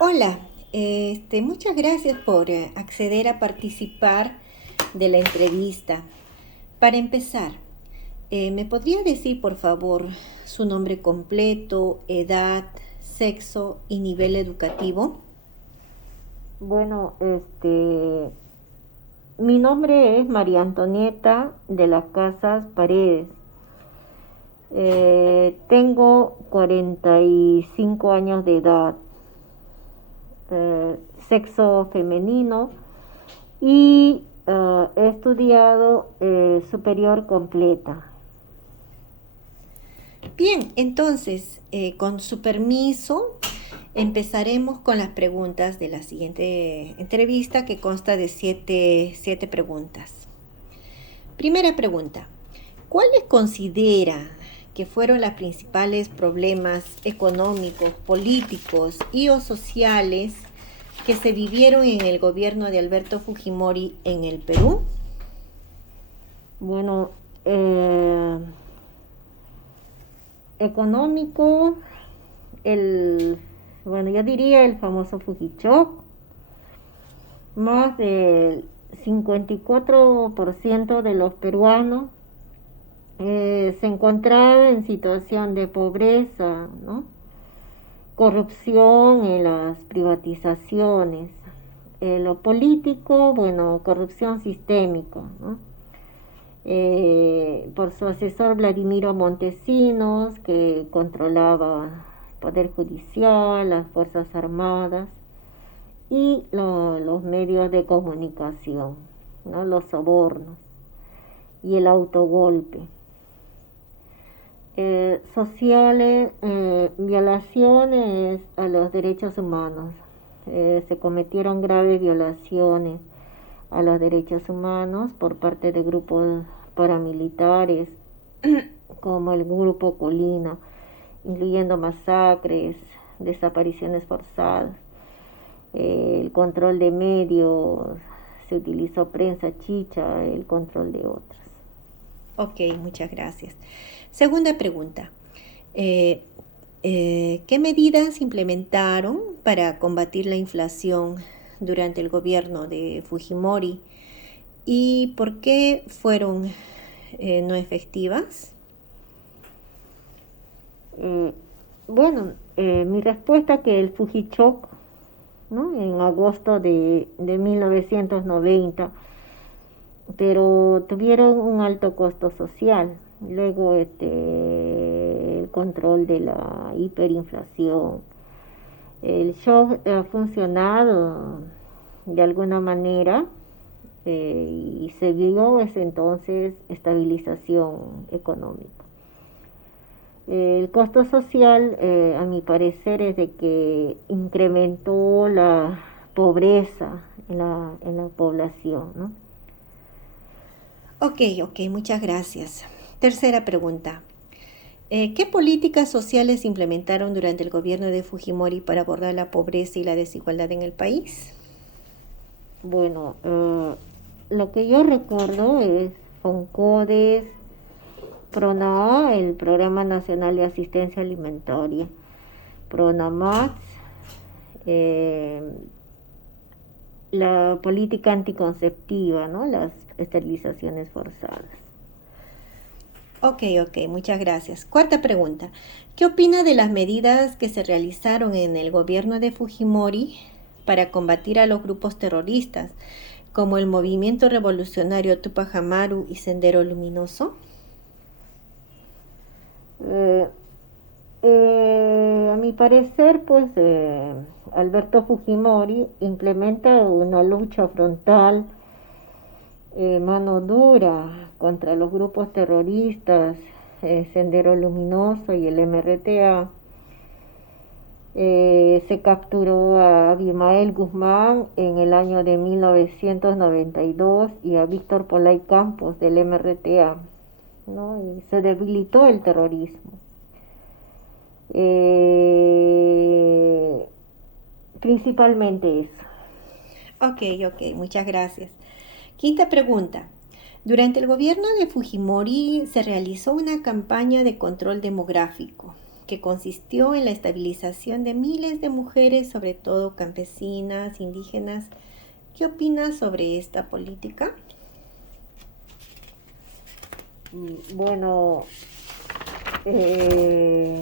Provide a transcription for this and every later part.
Hola, muchas gracias por acceder a participar de la entrevista. Para empezar, ¿me podría decir por favor su nombre completo, edad, sexo y nivel educativo? Bueno, mi nombre es María Antonieta de las Casas Paredes. Tengo 45 años de edad, sexo femenino y he estudiado superior completa. Bien, entonces, con su permiso, empezaremos con las preguntas de la siguiente entrevista que consta de siete preguntas. Primera pregunta. ¿Cuáles considera que fueron los principales problemas económicos, políticos y o sociales que se vivieron en el gobierno de Alberto Fujimori en el Perú? Bueno, económico, el, bueno, yo diría el famoso Fujichok. Más del 54% de los peruanos se encontraba en situación de pobreza, ¿no? Corrupción en las privatizaciones. Lo político, bueno, corrupción sistémica, ¿no? Por su asesor Vladimiro Montesinos, que controlaba el Poder Judicial, las Fuerzas Armadas y los medios de comunicación, ¿no? Los sobornos y el autogolpe. Sociales, violaciones a los derechos humanos. Se cometieron graves violaciones a los derechos humanos por parte de grupos paramilitares como el Grupo Colina, incluyendo masacres, desapariciones forzadas, el control de medios, se utilizó prensa chicha, el control de otros. Ok, muchas gracias. Segunda pregunta. Eh, ¿Qué medidas implementaron para combatir la inflación durante el gobierno de Fujimori y por qué fueron no efectivas? Eh, bueno, mi respuesta que el Fujichok, ¿no? En agosto de 1990, pero tuvieron un alto costo social. Luego el control de la hiperinflación. El shock ha funcionado de alguna manera y se vio ese entonces estabilización económica. El costo social, a mi parecer, es de que incrementó la pobreza en la población, ¿no? Ok, muchas gracias. Tercera pregunta. ¿Qué políticas sociales implementaron durante el gobierno de Fujimori para abordar la pobreza y la desigualdad en el país? Bueno, lo que yo recuerdo es FONCODES, PRONAA, el Programa Nacional de Asistencia Alimentaria, PRONAMAX, eh, la política anticonceptiva, ¿no? Las esterilizaciones forzadas. Ok, muchas gracias. Cuarta pregunta. ¿Qué opina de las medidas que se realizaron en el gobierno de Fujimori para combatir a los grupos terroristas, como el Movimiento Revolucionario Tupac Amaru y Sendero Luminoso? Eh, a mi parecer, pues Alberto Fujimori implementa una lucha frontal, mano dura contra los grupos terroristas, Sendero Luminoso y el MRTA. Se capturó a Abimael Guzmán en el año de 1992 y a Víctor Polay Campos del MRTA, ¿no? Y se debilitó el terrorismo. Eh, Principalmente eso. Ok, muchas gracias. Quinta pregunta. Durante el gobierno de Fujimori se realizó una campaña de control demográfico que consistió en la estabilización de miles de mujeres, sobre todo campesinas, indígenas. ¿Qué opinas sobre esta política? Bueno, eh,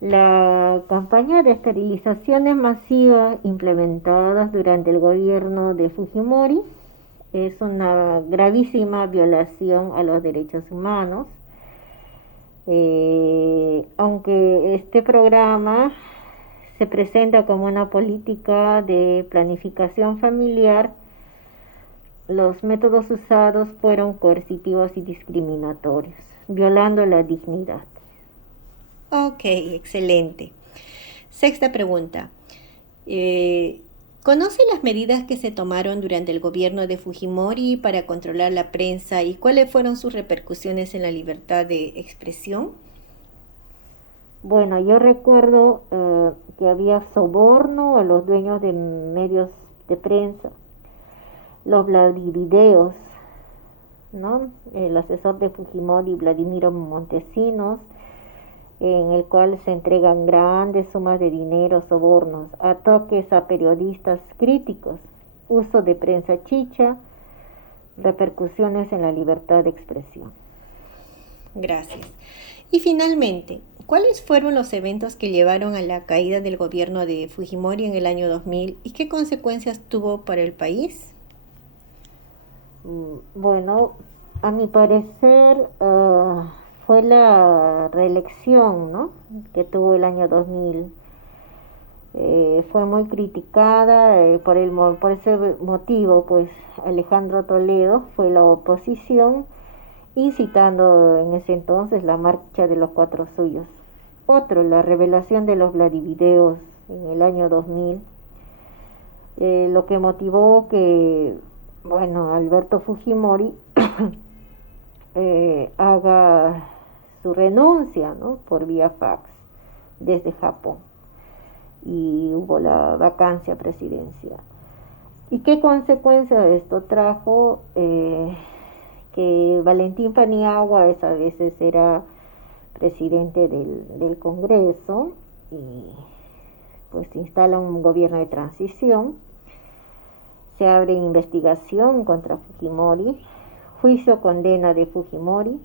la campaña de esterilizaciones masivas implementadas durante el gobierno de Fujimori es una gravísima violación a los derechos humanos. Aunque este programa se presenta como una política de planificación familiar, los métodos usados fueron coercitivos y discriminatorios, violando la dignidad. Ok, excelente. Sexta pregunta. Eh, ¿Conoce las medidas que se tomaron durante el gobierno de Fujimori para controlar la prensa y cuáles fueron sus repercusiones en la libertad de expresión? Bueno, yo recuerdo que había soborno a los dueños de medios de prensa, los Vladivideos, ¿no? El asesor de Fujimori, Vladimiro Montesinos, en el cual se entregan grandes sumas de dinero, sobornos, ataques a periodistas críticos, uso de prensa chicha, repercusiones en la libertad de expresión. Gracias. Y finalmente, ¿cuáles fueron los eventos que llevaron a la caída del gobierno de Fujimori en el año 2000 y qué consecuencias tuvo para el país? Bueno, a mi parecer fue la reelección, ¿no?, que tuvo el año 2000. Fue muy criticada por ese motivo, pues Alejandro Toledo fue la oposición, incitando en ese entonces la marcha de los cuatro suyos. Otro, la revelación de los Vladivideos en el año 2000, lo que motivó que, bueno, Alberto Fujimori haga su renuncia, ¿no?, por vía fax desde Japón, y hubo la vacancia presidencial. ¿Y qué consecuencia de esto trajo? Que Valentín Paniagua a veces era presidente del Congreso, y pues se instala un gobierno de transición, se abre investigación contra Fujimori, juicio condena de Fujimori,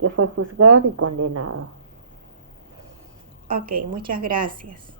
que fue juzgado y condenado. Ok, muchas gracias.